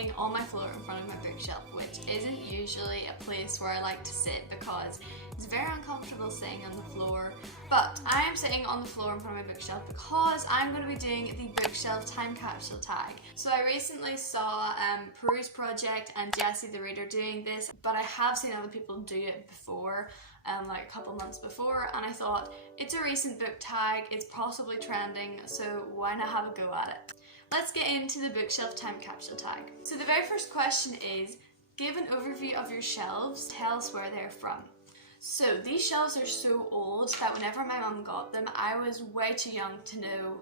sitting on my floor in front of my bookshelf, which isn't usually a place where I like to sit because it's very uncomfortable sitting on the floor. But I am sitting on the floor in front of my bookshelf because I'm going to be doing the bookshelf time capsule tag. So I recently saw Peruse Project and Jessie the Reader doing this, but I have seen other people do it before, like a couple months before, and I thought it's a recent book tag, it's possibly trending, so why not have a go at it. Let's get into the bookshelf time capsule tag. So the very first question is, give an overview of your shelves, tell us where they're from. So these shelves are so old that whenever my mum got them, I was way too young to know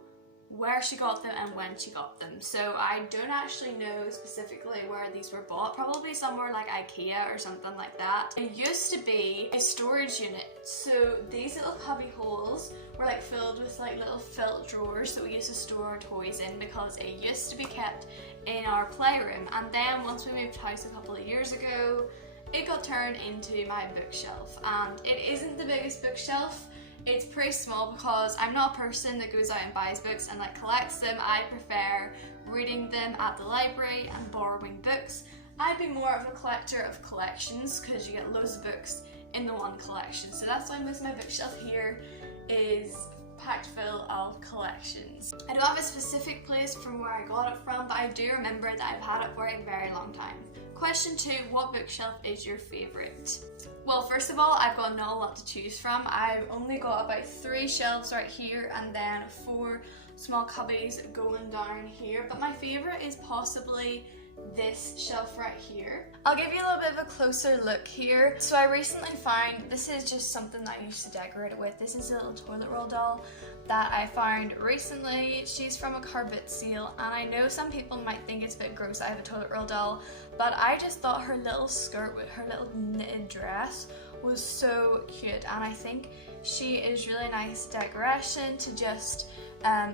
where she got them and when she got them. So I don't actually know specifically where these were bought, probably somewhere like IKEA or something like that. It used to be a storage unit, so these little cubby holes were like filled with like little felt drawers that we used to store our toys in because it used to be kept in our playroom. And then once we moved house a couple of years ago, it got turned into my bookshelf, and it isn't the biggest bookshelf. It's pretty small because I'm not a person that goes out and buys books and like collects them. I prefer reading them at the library and borrowing books. I'd be more of a collector of collections because you get loads of books in the one collection. So that's why most of my bookshelf here is packed full of collections. I don't have a specific place from where I got it from, but I do remember that I've had it for a very long time. Question 2, what bookshelf is your favourite? Well, first of all, I've got not a lot to choose from. I've only got about 3 shelves right here and then 4 small cubbies going down here, but my favourite is possibly this shelf right here. I'll give you a little bit of a closer look here. So I recently found, this is just something that I used to decorate it with. This is a little toilet roll doll that I found recently. She's from a car boot sale, and I know some people might think it's a bit gross I have a toilet roll doll, but I just thought her little skirt with her little knitted dress was so cute, and I think she is really nice decoration to just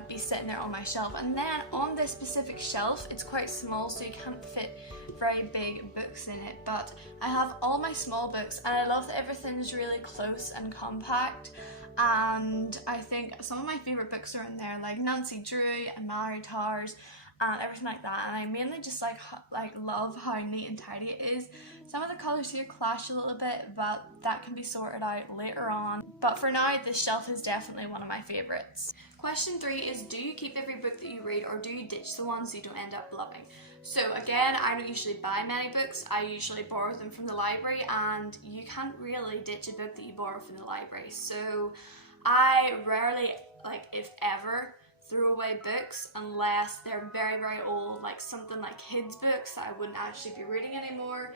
be sitting there on my shelf. And then on this specific shelf, it's quite small, so you can't fit very big books in it, but I have all my small books, and I love that everything's really close and compact. And I think some of my favourite books are in there, like Nancy Drew and Mallory Towers and everything like that, and I mainly just like love how neat and tidy it is. Some of the colours here clash a little bit, but that can be sorted out later on. But for now, this shelf is definitely one of my favourites. Question 3 is, do you keep every book that you read, or do you ditch the ones you don't end up loving? So again, I don't usually buy many books, I usually borrow them from the library, and you can't really ditch a book that you borrow from the library. So I rarely, like if ever, throw away books unless they're very, very old, like something like kids books that I wouldn't actually be reading anymore.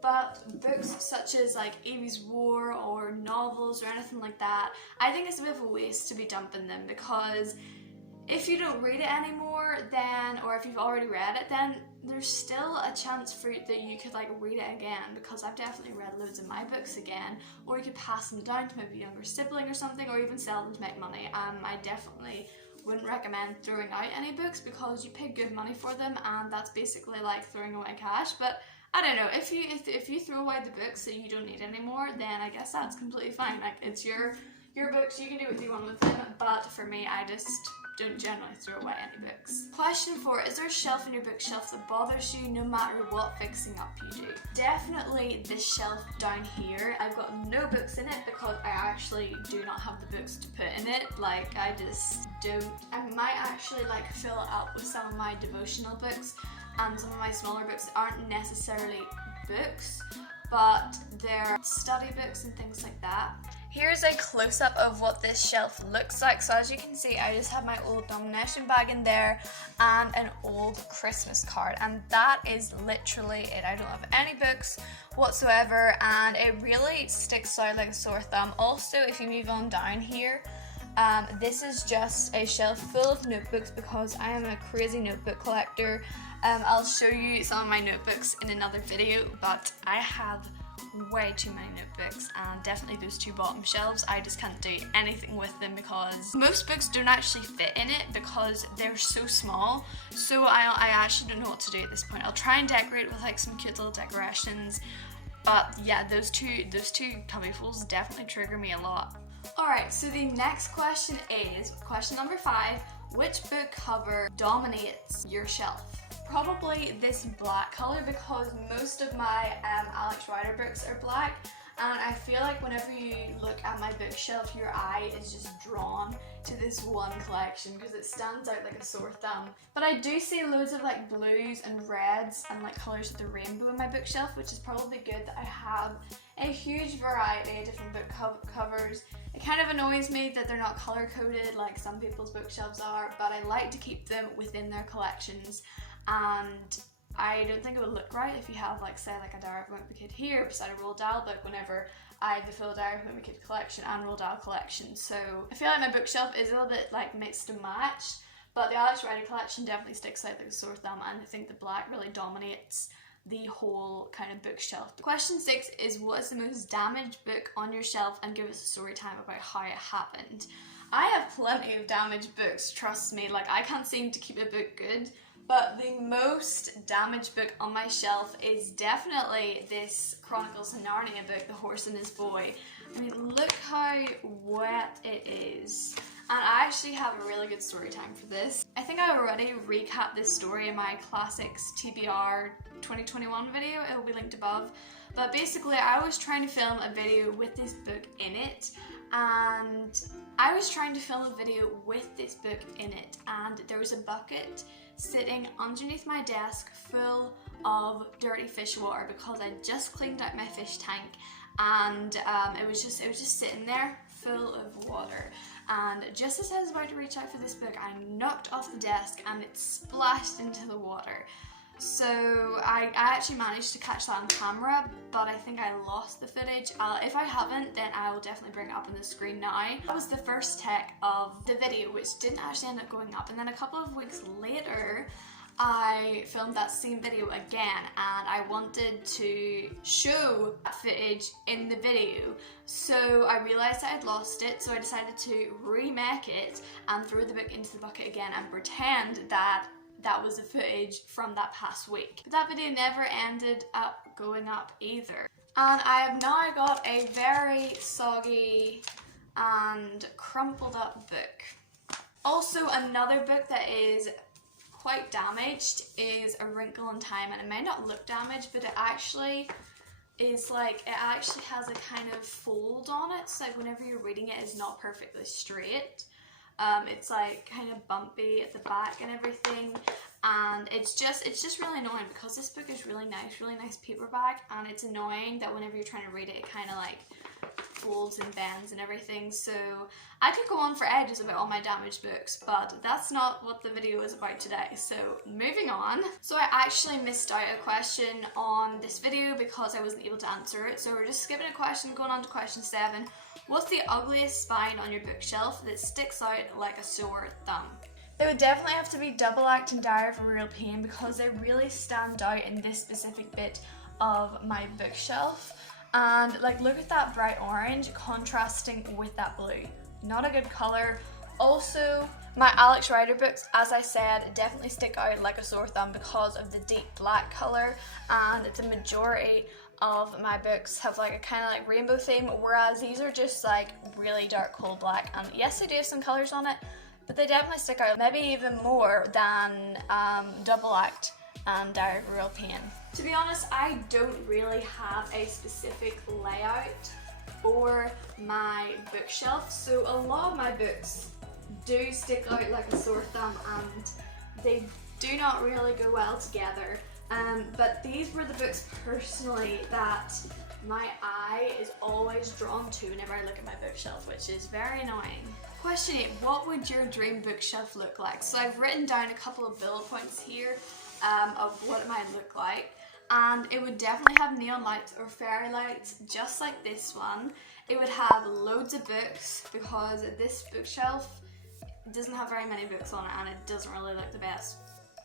But books such as like Evie's War or novels or anything like that, I think it's a bit of a waste to be dumping them, because if you don't read it anymore, then, or if you've already read it, then there's still a chance for that you could like read it again, because I've definitely read loads of my books again, or you could pass them down to maybe a younger sibling or something, or even sell them to make money. I definitely wouldn't recommend throwing out any books because you pay good money for them, and that's basically like throwing away cash. But I don't know, if you throw away the books that you don't need anymore, then I guess that's completely fine. Like, it's your books, you can do what you want with them, but for me, I just don't generally throw away any books. Question 4, is there a shelf in your bookshelf that bothers you no matter what fixing up you do? Definitely this shelf down here. I've got no books in it because I actually do not have the books to put in it. Like, I just don't. I might actually like fill it up with some of my devotional books and some of my smaller books that aren't necessarily books, but they're study books and things like that. Here's a close-up of what this shelf looks like. So as you can see, I just have my old nomination bag in there and an old Christmas card, and that is literally it. I don't have any books whatsoever, and it really sticks out like a sore thumb. Also, if you move on down here, this is just a shelf full of notebooks because I am a crazy notebook collector. I'll show you some of my notebooks in another video, but I have way too many notebooks, and definitely those 2 bottom shelves, I just can't do anything with them because most books don't actually fit in it because they're so small. So I actually don't know what to do at this point. I'll try and decorate with like some cute little decorations, but yeah, those two cubby holes definitely trigger me a lot. Alright, so the next question is question number 5. Which book cover dominates your shelf? Probably this black color, because most of my Alex Rider books are black, and I feel like whenever you look at my bookshelf, your eye is just drawn to this one collection because it stands out like a sore thumb. But I do see loads of like blues and reds and like colours of the rainbow in my bookshelf, which is probably good that I have a huge variety of different book covers. It kind of annoys me that they're not color coded like some people's bookshelves are, but I like to keep them within their collections. And I don't think it would look right if you have like, say, like a Diary of a Wimpy Kid here beside a Roald Dahl book, whenever I have the full Diary of a Wimpy Kid collection and Roald Dahl collection. So I feel like my bookshelf is a little bit like mixed and matched, but the Alex Rider collection definitely sticks out like a sore thumb, and I think the black really dominates the whole kind of bookshelf. Question 6 is, what is the most damaged book on your shelf, and give us a story time about how it happened. I have plenty of damaged books, trust me, like I can't seem to keep a book good. But the most damaged book on my shelf is definitely this Chronicles of Narnia book, The Horse and His Boy. I mean, look how wet it is. And I actually have a really good story time for this. I think I already recapped this story in my Classics TBR 2021 video. It will be linked above. But basically, I was trying to film a video with this book in it. And I was trying to film a video with this book in it. And there was a bucket sitting underneath my desk full of dirty fish water because I just cleaned out my fish tank, and it was just sitting there full of water. And just as I was about to reach out for this book, I knocked off the desk and it splashed into the water. So I actually managed to catch that on camera, but I think I lost the footage. If I haven't, then I will definitely bring it up on the screen now. That was the first take of the video, which didn't actually end up going up. And then a couple of weeks later, I filmed that same video again, and I wanted to show that footage in the video. So I realised I had lost it, so I decided to remake it and throw the book into the bucket again and pretend that that was the footage from that past week. But that video never ended up going up either. And I have now got a very soggy and crumpled up book. Also, another book that is quite damaged is A Wrinkle in Time, and it may not look damaged, but it actually is like, it actually has a kind of fold on it, so like whenever you're reading it, it's not perfectly straight. It's like kind of bumpy at the back and everything, and it's just really annoying because this book is really nice paperback, and it's annoying that whenever you're trying to read it, it kind of like folds and bends and everything. So I could go on for ages about all my damaged books, but that's not what the video is about today. So moving on. So I actually missed out a question on this video because I wasn't able to answer it, so we're just skipping a question, going on to question 7. What's the ugliest spine on your bookshelf that sticks out like a sore thumb? It would definitely have to be Double Act and Diary of a Real Pain because they really stand out in this specific bit of my bookshelf. And like, look at that bright orange contrasting with that blue. Not a good colour. Also, my Alex Rider books, as I said, definitely stick out like a sore thumb because of the deep black colour, and the majority of my books have like a kind of like rainbow theme, whereas these are just like really dark coal black. And yes, they do have some colours on it, but they definitely stick out, maybe even more than Double Act and Diary of a Real Pain. To be honest, I don't really have a specific layout for my bookshelf, so a lot of my books do stick out like a sore thumb and they do not really go well together. But these were the books personally that my eye is always drawn to whenever I look at my bookshelf, which is very annoying. Question 8, what would your dream bookshelf look like? So I've written down a couple of bullet points here of what it might look like, and it would definitely have neon lights or fairy lights just like this one. It would have loads of books because this bookshelf doesn't have very many books on it and it doesn't really look the best.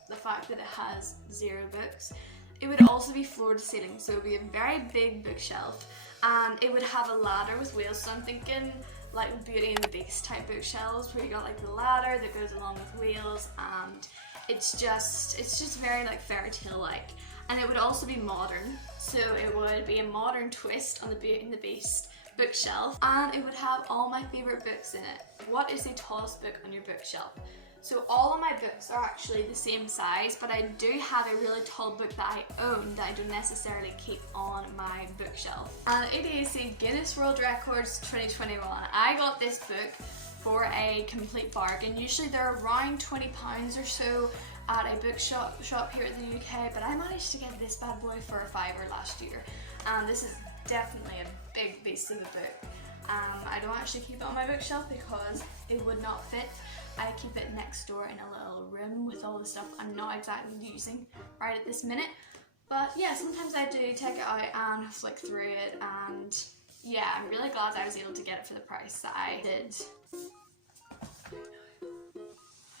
The fact that it has 0 books. It would also be floor to ceiling, so it would be a very big bookshelf, and it would have a ladder with wheels. So I'm thinking like Beauty and the Beast type bookshelves where you got like the ladder that goes along with wheels, and it's just very like fairy tale like. And it would also be modern, so it would be a modern twist on the Beauty and the Beast bookshelf, and it would have all my favorite books in it. What is the tallest book on your bookshelf? So all of my books are actually the same size, but I do have a really tall book that I own that I don't necessarily keep on my bookshelf. And it is the Guinness World Records 2021. I got this book for a complete bargain. Usually they're around £20 or so at a bookshop here in the UK, but I managed to get this bad boy for a £5 last year. And this is definitely a big beast of a book. I don't actually keep it on my bookshelf because it would not fit. I keep it next door in a little room with all the stuff I'm not exactly using right at this minute. But yeah, sometimes I do take it out and flick through it, and yeah, I'm really glad I was able to get it for the price that I did.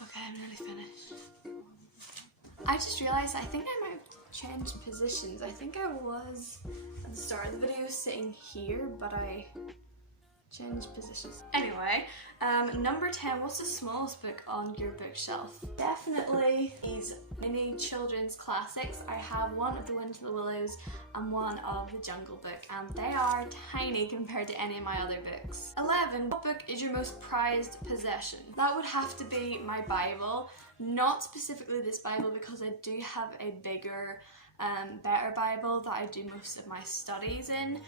Okay, I'm nearly finished. I just realised I think I might have changed positions. I think I was at the start of the video sitting here, but I changed positions. Anyway, number 10, what's the smallest book on your bookshelf? Definitely these mini children's classics. I have one of The Wind to the Willows and one of The Jungle Book, and they are tiny compared to any of my other books. 11, what book is your most prized possession? That would have to be my Bible. Not specifically this Bible, because I do have a bigger better Bible that I do most of my studies in,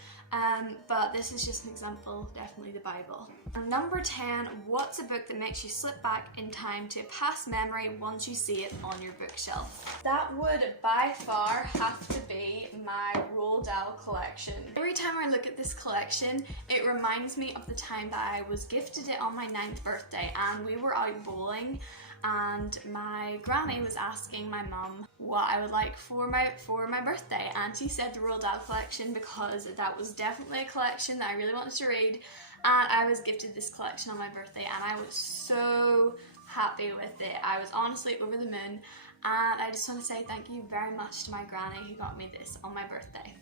but this is just an example, definitely the Bible. And number 10, what's a book that makes you slip back in time to a past memory once you see it on your bookshelf? That would by far have to be my Roald Dahl collection. Every time I look at this collection, it reminds me of the time that I was gifted it on my 9th birthday, and we were out bowling, and my granny was asking my mum what I would like for my birthday, and she said the Roald Dahl collection because that was definitely a collection that I really wanted to read, and I was gifted this collection on my birthday, and I was so happy with it. I was honestly over the moon, and I just want to say thank you very much to my granny who got me this on my birthday.